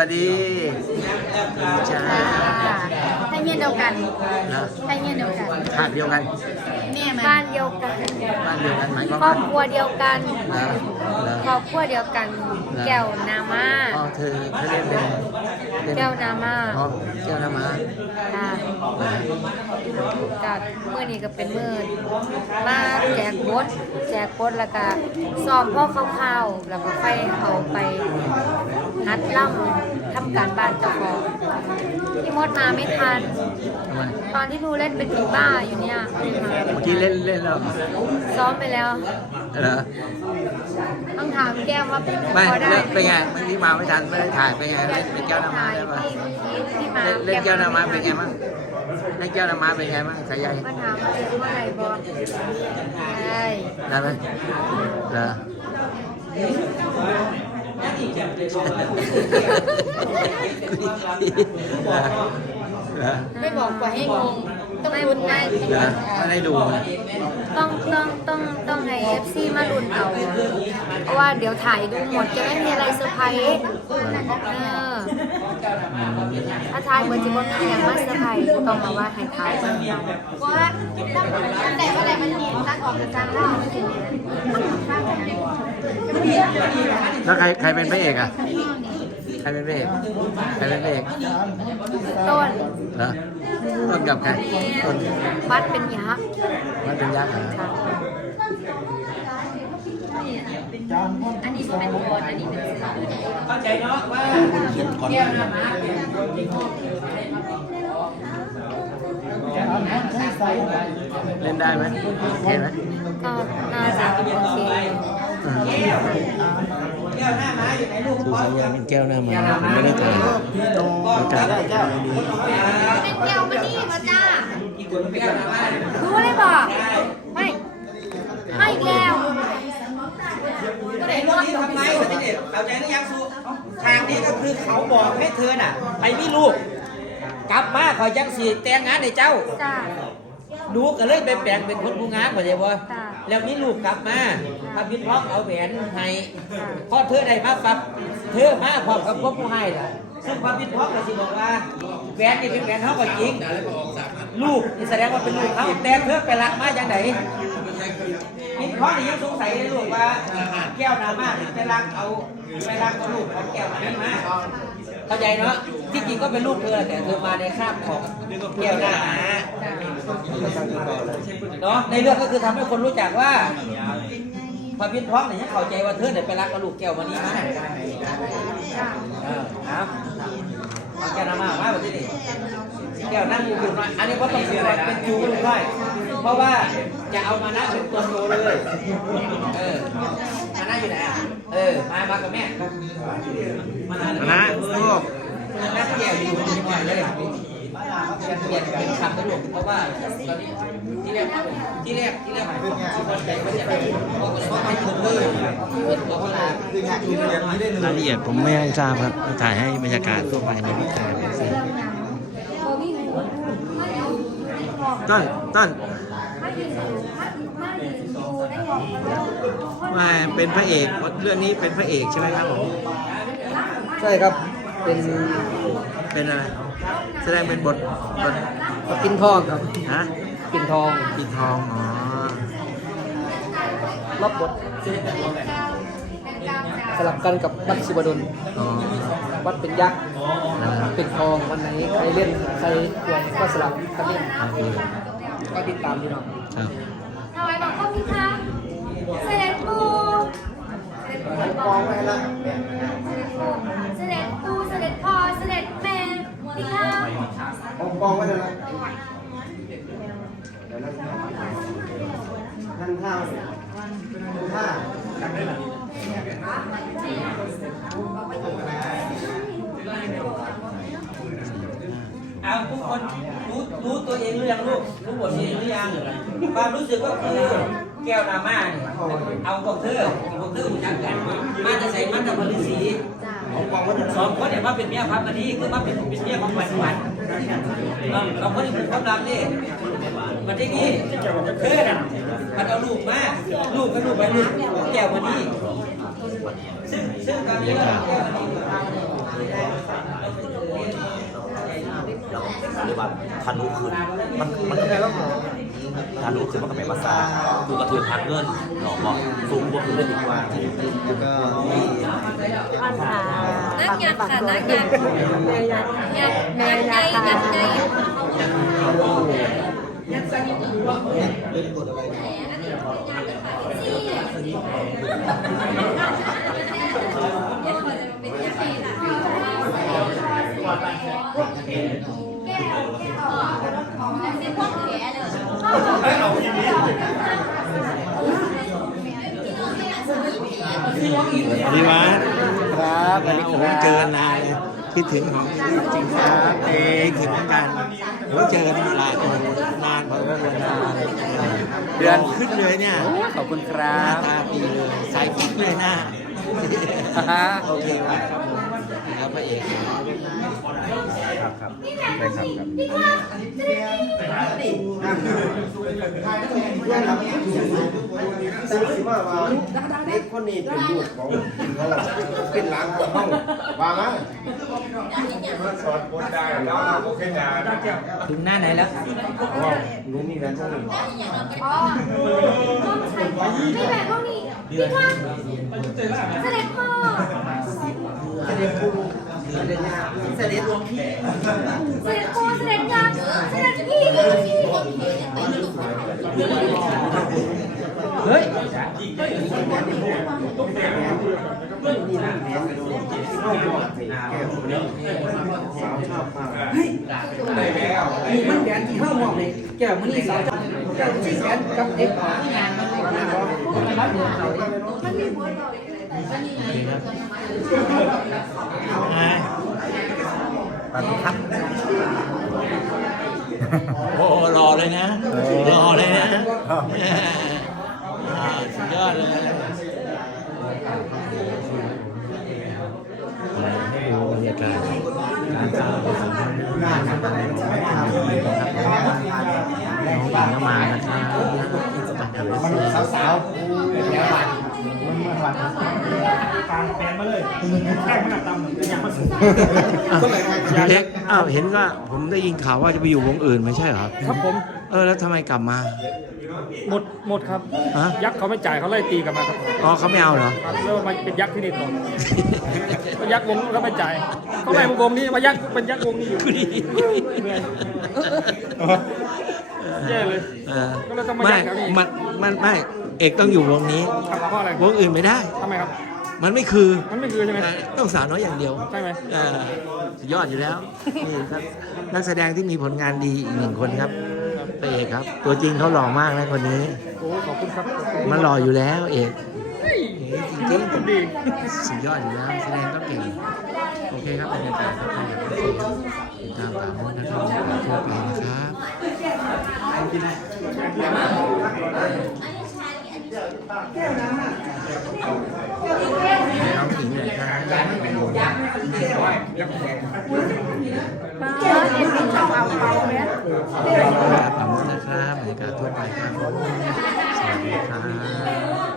สวัสดีจ้าให้เมียเดียวกันนะให้เมียเดียวกันชาติเดียวกันแม่บ้านเดียวกันบ้านเดียวกันหมายความครอว่าบครัวเดียวกันนะนะครอบครัวเดียวกัน แก้วนามาอ๋อเธอเธอเรียกเป็นเป็นแก้วนามาอ๋อแก้วนามาค่ะจากมื่อนี้ก็เป็นมื่อมาแจกบดแจกบดแล้วก็ซ้อมพ่อคร่าวๆแล้วก็ไปเอาไปนัดล่ำทำการบ้านเจ้าของพี่มดมาไม่ทัน ทำไมตอนที่หนูเล่นเป็นผีบ้าอยู่เนี่ยไม่มาเมื่อกี้เล่นเล่นแล้วเหรอซ้อมไปแล้ว เหรอต้องถามแก้มว่าเป็นไม่พอได้เล่นเป็นไงเมื่อกี้มาไม่ทันไม่ได้ถ่ายเป็นไงเล่นเป็นแก้วนามาได้ปะที่ที่มาเล่นเล่นแก้วนามาเป็นไงบ้างเล่นแก้วนามาเป็นไงบ้างสายใยมาถามว่าเป็นเมื่อไหร่บอกใช่ได้ไหมเหรอ เหรอไม่บอกกว่าให้งง ต้องลุ้นได้เหรอไม่ได้ดูนะต้องต้องต้องต้องให้เอฟซีมาลุ้นเอาเพราะว่าเดี๋ยวถ่ายดูหมดจะไม่มีอะไรเซอร์ไพรส์เออถ้าถ่ายเหมือนจะบอกมีอย่างมาเซอร์ไพรส์ต้องมาว่าให้ถ่ายกันว่า ตั้งแต่ว่าอะไรมันเนียนตั้งออกจากจานแล้วแล้วใครใครเป็นพระเอกอะ ใครเป็นพระเอก ใครเป็นพระเอกต้นเหรอต้นกับใครต้นวัดเป็นยักษ์มันเป็นยักษ์เหรอค่ะอันนี้เป็นบอลอันนี้เป็นเข้าใจเนาะว่าเล่นได้ไหมโอเคไหมก็น่าจะโอเคอืมแก้วหน้าม้าอยู่ไหนลูกดูสายยางเป็นแก้วหน้ามาผมไม่ได้ถ่ายอากาศเป็นแก้วมานี่มาจ้าอีกคนเป็นแก้วหน้าม้ารู้เลยบอกไม่ไม่อีกแล้วก็ไหนรถนี้ทำไมวะที่เด็ดเข้าใจหรือยังสุทางนี้ก็คือเขาบอกให้เธอน่ะ ไปมีลูก กลับมาขอยจังสีแต่งงานให้เจ้าจ้า ดูก็เลยไปแปลงเป็นคนผู้งามเข้าใจบ่จ้ะแล้วมีลูกกลับมาพระพินพร้อมเอาแหวนให้พอเธอได้มาปั๊บเธอมาพร้อมกับพวกผู้ให้ล่ะ ซึ่งพระพินพร้อมก็สิบอกว่าแหวนนี่เป็นแหวนเขาก็จริง ลูกนี่แสดงว่าเป็นลูกเขาแต่เธอไปรักมาจังไหน พินพร้อนี่ยังสงสัยเลยลูกว่าแก้วนามาเนี่ยไปรักเอาไปรักเอาลูกของแก้วนี้มาเข้าใจเนาะที่จริงก็เป็นลูกเธอแต่เธอมาในคราบของแก้วนามาเนาะในเรื่องก็คือทำให้คนรู้จักว่าพระพินท้องเนี่ยเข้าใจว่าเธอเนี่ยไปรักกับลูกแก้ววันนี้มาเออครับเอาแก้วน้ำมามาแบบนี้แก้วนั่งอยู่อยู่มาอันนี้ก็ต้องเสียเป็นจูลูกได้เพราะว่า จะเอามานะเป็นตัวโตเลยเออมานะอยู่ไหนอะเออมามากับแม่มานะนะลูกนักแก้วอยู่ที่นี่เลยเปลี่ยนเป็นคำนะลูกเพราะว่าตอนนี้ที่แรกที่แรกที่แรกคนใจเขาจะไปเพราะว่าให้คนเลยตัวเวลารายละเอียดผมไม่ทราบครับถ่ายให้บรรยากาศทั่วไปในถ่ายเฉยๆต้นต้น มาเป็นพระเอกเรื่องนี้เป็นพระเอกใช่ไหมครับผมใช่ครับเป็นเป็นอะไรแสดงเป็นบทบทปินทองครับฮะปินทองปิดทองอ๋อรับบทสลับกันกับวัดศิวดลอ๋อวัดเป็นยักษ์นะครับปินทองวันไหนใครเล่นใครควรก็สลับกันเล่นโอเค ก็ติดตามพี่น้องครับถวายบอกพ่อพี่คะเสด็จปู่เสด็จปู่บอกเสด็จปู่เสด็จปู่เสด็จพ่อเสด็จแม่พี่คะองกองไว้เลยนะนั่งข้าวเนี่ยดูท่าเอาทุกคน รู้รู้ตัวเองหรือยังลูกรู้บทตัวเองหรือยังความรู้สึกก็คือแก้วนามาเนี่ยเอาพวกเธอพวกเธอรู้จักกันมาจะใส่มันกับบริสีเอากว้เลยสองคนเนี่ยมาเป็นเมียพับกันนี้คือมาเป็นเป็นเมียของฝันฝันเราคนนี้เป็นความรักนี่มาที่นี่เธอนมันเอาลูกมาลูกก็ลูกไปลูกแก้วมานี่ซึ่งซึ่งตอนนี้แก้วมานี่เรี ยกว่าทานุขึ้นมันมันก็แปลว่าทานุขึ้นมันก็แปลว่าซาคือกระเทือนพักเงินหนอกบอกสูงบวกขึ้นได้ดีกว่าแล้วก็มีอ่อนค่ะนักยักษ์ค่ะนักยักษ์แม่ยักษ์ยักษ์แม่ยักษ์ยัใหญ่กษ์ค่ะยักษ์ใหญ่ พี่วัดครับสวัสดีโอ้คโหรับเจอกันนานเลยคิดถึงของจริงครับเองคิดเหมือนกันโอ้เจอกันหลายคนนานพอสมควรนานเดือนขึ้นเลยเนี่ยขอบคุณคหรัน้าบตาดีเลยใส่กิ๊กเลยหน้าฮะโอเคครับ ครับผมครับพระเอกครับครับได้ครับครับซื้อสิว่าว่าเด็กคนนี้เป็นลูกของเขาเป็นหลานของเขาว่ามาสอนคนได้แล้วโอเคนะถึงหน้าไหนแล้วว่ารู้มีแฟนคนหนึ่งอ๋อนี่แบบพวกนี้พี่ว่าเสด็จพ่อ เสด็จปู่เสด็จย่าเสด็จเสด็จพ่อเสด็จยักษ์เสด็จพี่พี่พี่เฮ้ยนี่นะแฟนเข้าบวชแก้คนนี้สาวชอบมากนี่มันแหวนที่เข้ามอบเลยแก้วมันนี่สาวจับแก้วที่แหวนกับเด็กงานมันเลย นะรับเงิทับโอ้รอเลยนะ รอเลยนะอ่าสุดยอดเลยให้ดูบรรยากาศการสาวของน้องหญิงมานะครับมันสา วๆแล้ววันมันวันเล็กอ้าวเห็นว่าผมได้ยินข่าวว่าจะไปอยู่วงอื่นไม่ใช่เหรอครับผม เออแล้วทำไมกลับมา หมดหมดครับฮะ ยักษ์เขาไม่จ่ายเขาไล่ตีกลับมาครับอ๋อเขาไม่เอาเหรอ ครับแล้วมาเป็นยักษ์ที่นี่ต่อก็ยักษ์วงนู้นเขาไม่จ่ายเขาไล่วงนี้มายักษ์เป็นยักษ์วงนี้อยู่เหนื่อยแย่เลย เออก็เลยต้องมาไม่แยกกันนี่มันมันไม่เอกต้องอยู่วงนี้ ครับเพราะอะไรวงอื่นไม่ได้ทำไมครับ มันไม่คือมันไม่คือใช่ไหมเออต้องสาวน้อยอย่างเดียวใช่ไหมเออสุดยอดอยู่แล้วนี่ครับนักแสดงที่มีผลงานดีอีกหนึ่งคนครับพระเอกครับ ตัวจริงเขาหล่อมากนะคนนี้ โอ้ขอบคุณครับขอบคุณมันหล่ออยู่แล้วเอกเฮ้ยเอกจริงผมดีๆสุดยอดอยู่แล้วแสดงต้องเก่งโอเคครับบรรยากาศครับติดตามข่าวนะครับทั่วไปนะครับน้องหญิง หน่อยครับป้าเอ็นเป็นชาวเอาเปาเนี่ยขอบคุณนะครับบรรยากาศทั่วไปครับสวัสดีครับ